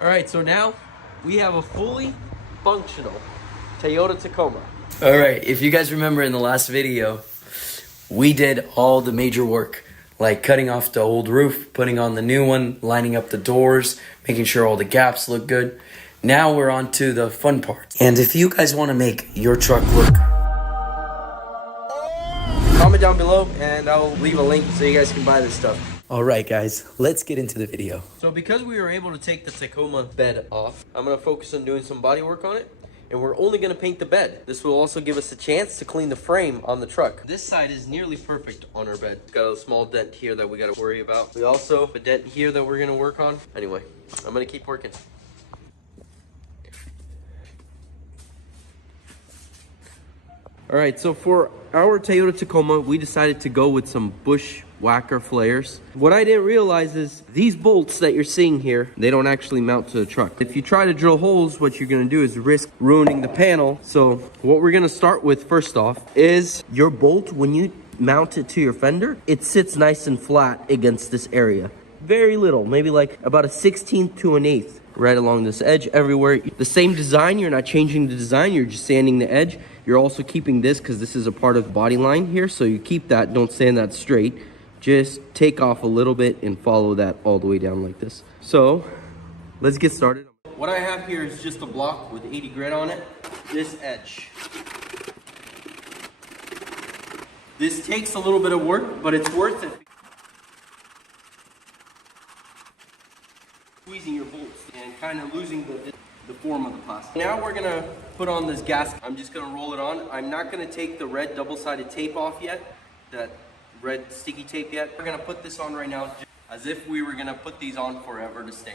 All right, so now we have a fully functional Toyota Tacoma. All right, if you guys remember in the last video, we did all the major work, like cutting off the old roof, putting on the new one, lining up the doors, making sure all the gaps look good. Now we're on to the fun part. And if you guys want to make your truck look, Comment down below and I'll leave a link so you guys can buy this stuff. all right guys, let's get into the video. So because we were able to take the Tacoma bed off, I'm going to focus on doing some body work on it. And we're only going to paint the bed. This will also give us a chance to clean the frame on the truck. This side is nearly perfect on our bed. It's got a small dent here that we got to worry about. We also have a dent here that we're going to work on. Anyway, I'm going to keep working. All right, so for our Toyota Tacoma, we decided to go with some Bushwacker flares. What I didn't realize is these bolts that you're seeing here, they don't actually mount to the truck. If you try to drill holes, what you're gonna do is risk ruining the panel. So what we're gonna start with first off is your bolt, when you mount it to your fender, it sits nice and flat against this area. Very little, maybe like about a 1/16 to an 1/8 right along this edge everywhere. The same design, you're not changing the design, you're just sanding the edge. You're also keeping this because this is a part of the body line here, so you keep that, don't sand that straight. Just take off a little bit and follow that all the way down like this. So let's get started. What I have here is just a block with 80 grit on it. This edge. This takes a little bit of work, but it's worth it. Squeezing your bolts and kind of losing the form of the plastic. Now we're gonna put on this gasket. I'm just gonna roll it on. I'm not gonna take the red double-sided tape off yet, that red sticky tape yet. We're gonna put this on right now as if we were gonna put these on forever to stay.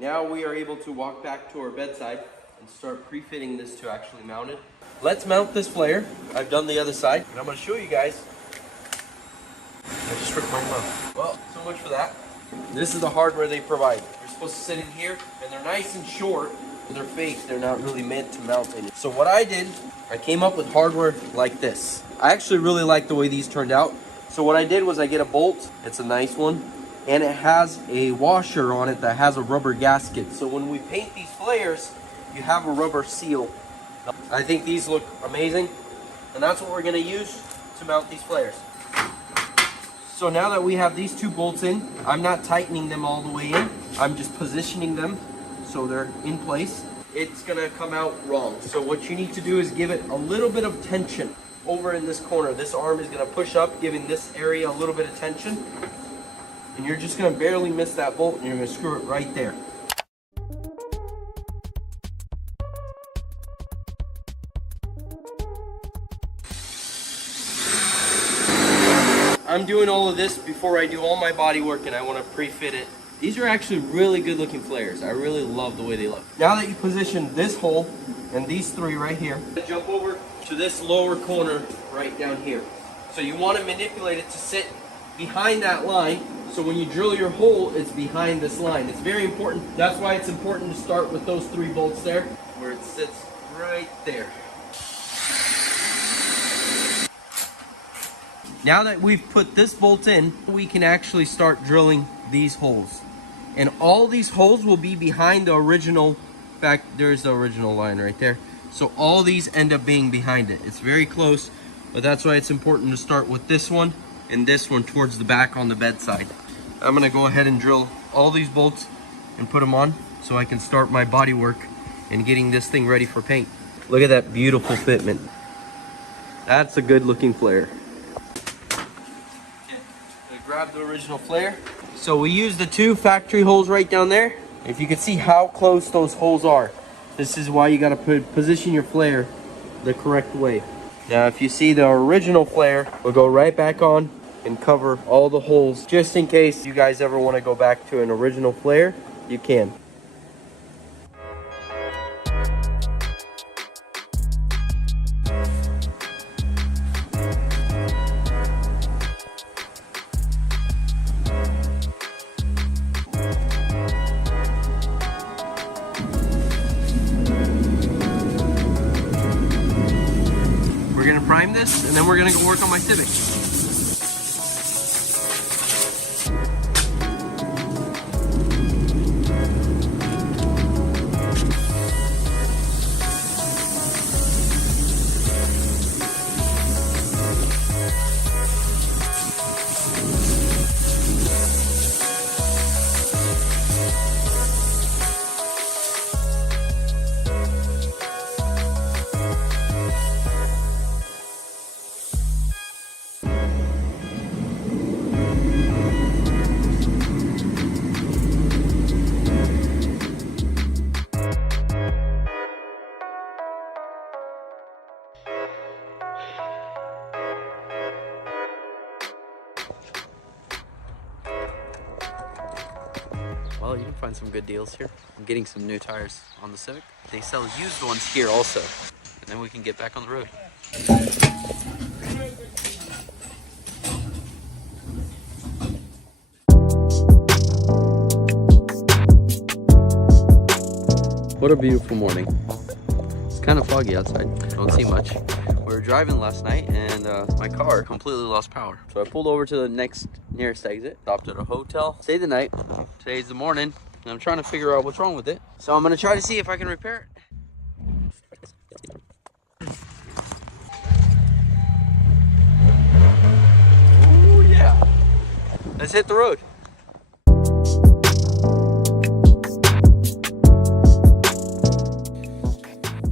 Now we are able to walk back to our bedside and start pre-fitting this to actually mount it. Let's mount this flare. I've done the other side, and I'm gonna show you guys. I just ripped my mouth. Well, so much for that. This is the hardware they provide. You're supposed to sit in here, and they're nice and short. They're fake. They're not really meant to mount in it. So what I did, I came up with hardware like this. I actually really like the way these turned out. So what I did was I get a bolt. It's a nice one, and it has a washer on it that has a rubber gasket. So when we paint these flares, you have a rubber seal. I think these look amazing, and that's what we're going to use to mount these flares. So now that we have these two bolts in, I'm not tightening them all the way in. I'm just positioning them so they're in place. It's gonna come out wrong. So what you need to do is give it a little bit of tension over in this corner. This arm is gonna push up, giving this area a little bit of tension. And you're just gonna barely miss that bolt and you're gonna screw it right there. I'm doing all of this before I do all my body work, and I want to pre-fit it. These are actually really good looking flares. I really love the way they look. Now that you position this hole and these three right here, jump over to this lower corner right down here. So you want to manipulate it to sit behind that line, so when you drill your hole, it's behind this line. It's very important. That's why it's important to start with those three bolts there, where it sits right there. Now that we've put this bolt in, we can actually start drilling these holes. And all these holes will be behind the original, in fact, there's the original line right there. So all these end up being behind it. It's very close, but that's why it's important to start with this one and this one towards the back on the bedside. I'm gonna go ahead and drill all these bolts and put them on so I can start my body work and getting this thing ready for paint. Look at that beautiful fitment. That's a good looking flare. Grab the original flare. So we use the two factory holes right down there. If you can see how close those holes are, this is why you got to position your flare the correct way. Now if you see the original flare, we'll go right back on and cover all the holes, just in case you guys ever want to go back to an original flare, you can. Prime this, and then we're gonna go work on my Civic. find some good deals here. I'm getting some new tires on the Civic. They sell used ones here also. And then we can get back on the road. What a beautiful morning. It's kind of foggy outside. Don't see much. We were driving last night and my car completely lost power. So I pulled over to the nearest exit, stopped at a hotel, stayed the night. Today's the morning and I'm trying to figure out what's wrong with it. So I'm gonna try to see if I can repair it. Oh yeah. Let's hit the road.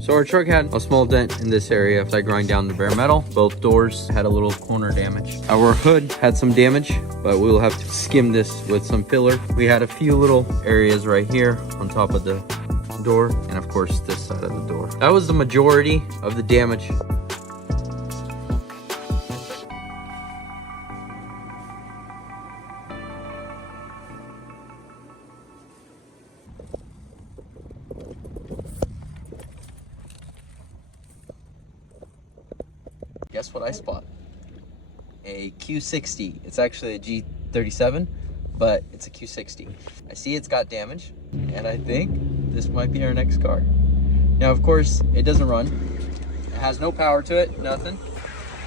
So our truck had a small dent in this area after I grind down the bare metal. Both doors had a little corner damage. Our hood had some damage, but we will have to skim this with some filler. We had a few little areas right here on top of the door, and of course this side of the door. That was the majority of the damage. Guess what I spot? A Q60. It's actually a G37, but it's a Q60. I see it's got damage, and I think this might be our next car. Now, of course, it doesn't run. It has no power to it, nothing.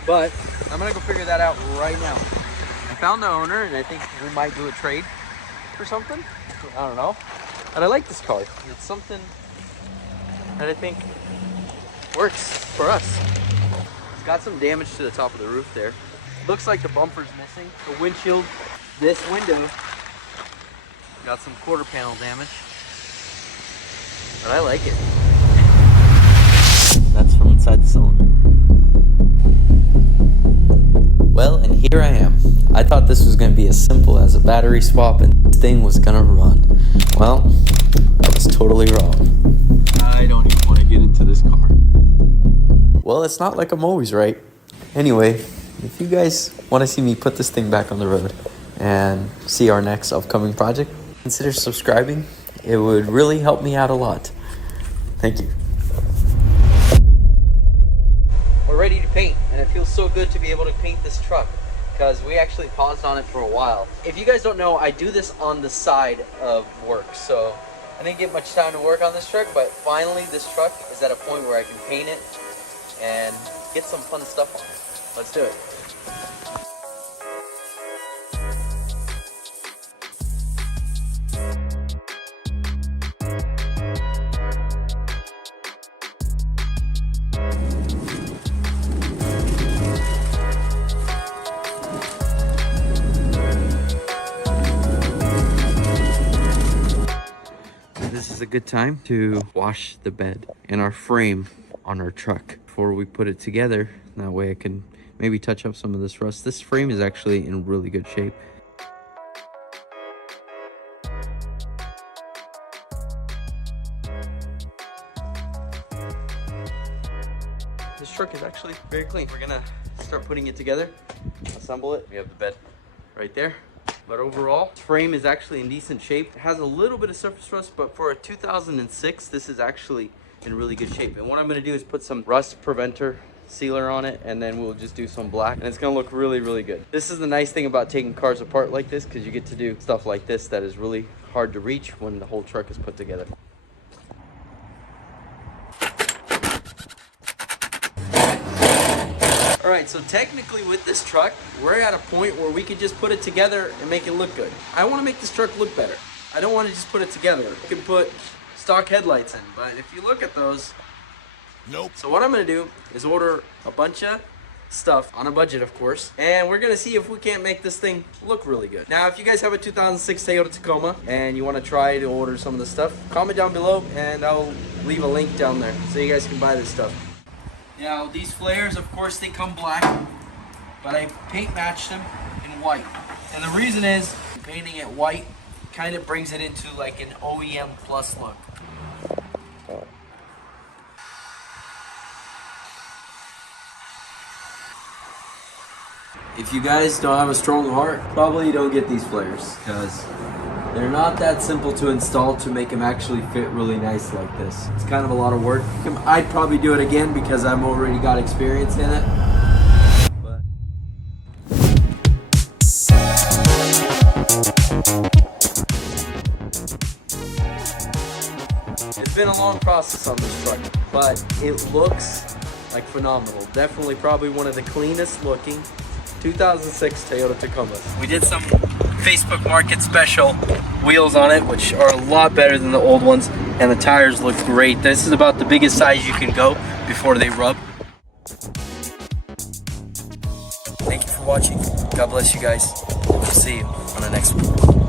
But I'm gonna go figure that out right now. I found the owner, and I think we might do a trade for something. I don't know. And I like this car. It's something that I think works for us. Got some damage to the top of the roof there. Looks like the bumper's missing. The windshield, this window, got some quarter panel damage. But I like it. That's from inside the cylinder. Well, and here I am. I thought this was going to be as simple as a battery swap and this thing was going to run. Well, I was totally wrong. I don't even want to get into this car. Well, it's not like I'm always right. Anyway, if you guys want to see me put this thing back on the road and see our next upcoming project, consider subscribing. It would really help me out a lot. Thank you. We're ready to paint, and it feels so good to be able to paint this truck because we actually paused on it for a while. If you guys don't know, I do this on the side of work, so I didn't get much time to work on this truck, but finally this truck is at a point where I can paint it and get some fun stuff on it. Let's do it. This is a good time to wash the bed and our frame on our truck before we put it together. That way I can maybe touch up some of this rust. This frame is actually in really good shape. This truck is actually very clean. We're gonna start putting it together, assemble it. We have the bed right there. But overall, this frame is actually in decent shape. It has a little bit of surface rust, but for a 2006, this is actually in really good shape. And what I'm gonna do is put some rust preventer sealer on it, and then we'll just do some black, and it's gonna look really, really good. This is the nice thing about taking cars apart like this, because you get to do stuff like this that is really hard to reach when the whole truck is put together. All right, so technically with this truck, we're at a point where we could just put it together and make it look good. I wanna make this truck look better. I don't wanna just put it together. You can put stock headlights in, but if you look at those, nope. So what I'm gonna do is order a bunch of stuff on a budget, of course, and we're gonna see if we can't make this thing look really good. Now, if you guys have a 2006 Toyota Tacoma and you wanna try to order some of this stuff, comment down below and I'll leave a link down there so you guys can buy this stuff. Now, these flares, of course, they come black, but I paint matched them in white. And the reason is, painting it white kind of brings it into like an OEM plus look. If you guys don't have a strong heart, probably don't get these flares, because They're not that simple to install to make them actually fit really nice like this. It's kind of a lot of work. I'd probably do it again because I've already got experience in it. But it's been a long process on this truck, but it looks like phenomenal. Definitely probably one of the cleanest looking 2006 Toyota Tacomas. We did some Facebook Market special wheels on it, which are a lot better than the old ones, and the tires look great. This is about the biggest size you can go before they rub. Thank you for watching. God bless you guys. We'll see you on the next one.